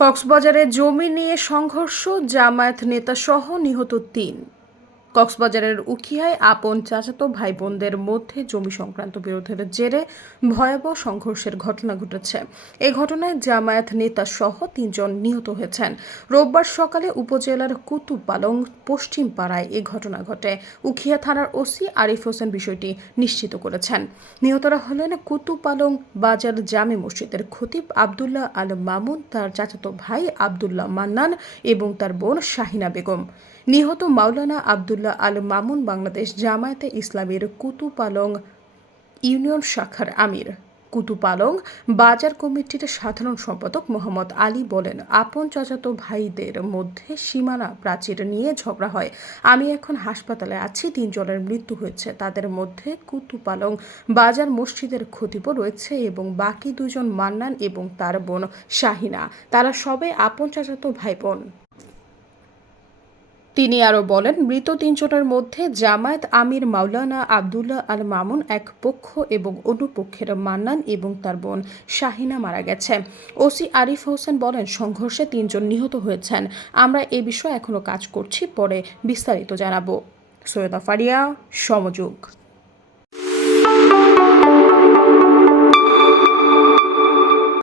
কক্সবাজারে জমি নিয়ে সংঘর্ষ, জামায়াত নেতাসহ নিহত ৩। কক্সবাজারের উখিয়ায় আপন চাচাতো ভাই বোনদের মধ্যে জমি সংক্রান্ত বিরোধের জেরে ভয়াবহ সংঘর্ষের ঘটনা ঘটেছে। এ ঘটনায় জামায়াত নেতা সহ ৩ জন নিহত হয়েছেন। রোববার সকালে উপজেলার কুতুপালং পশ্চিম পাড়ায় এ ঘটনা ঘটে। উখিয়া থানার ওসি আরিফ হোসেন বিষয়টি নিশ্চিত করেছেন। নিহতরা হলেন কুতুপালং বাজার জামে মসজিদের খতিব আবদুল্লাহ আল মামুন, তার চাচাতো ভাই আবদুল্লাহ মান্নান এবং তার বোন শাহিনা বেগম। নিহত মাওলানা আবদুল্লাহ আল মামুন বাংলাদেশ জামায়াতে ইসলামীর কুতুপালং ইউনিয়ন শাখার আমির। কুতুপালং বাজার কমিটির সাধারণ সম্পাদক মোহাম্মদ আলী বলেন, আপন চাচাতো ভাইদের মধ্যে সীমানা প্রাচীর নিয়ে ঝগড়া হয়। আমি এখন হাসপাতালে আছি। ৩ জনের মৃত্যু হয়েছে। তাদের মধ্যে কুতুপালং বাজার মসজিদের খতিবও রয়েছে এবং বাকি ২ জন মান্নান এবং তার বোন শাহিনা। তারা সবাই আপন চাচাতো ভাই বোন। তিনি আরও বলেন, মৃত ৩ জনের মধ্যে জামায়াত আমির মাওলানা আবদুল্লাহ আল মামুন এক পক্ষ এবং অন্য পক্ষের মান্নান এবং তার বোন শাহিনা মারা গেছে। ওসি আরিফ হোসেন বলেন, সংঘর্ষে ৩ জন নিহত হয়েছেন। আমরা এ বিষয়ে এখনো কাজ করছি, পরে বিস্তারিত জানাবো। সৈয়দা ফারিয়া, সমযোগ।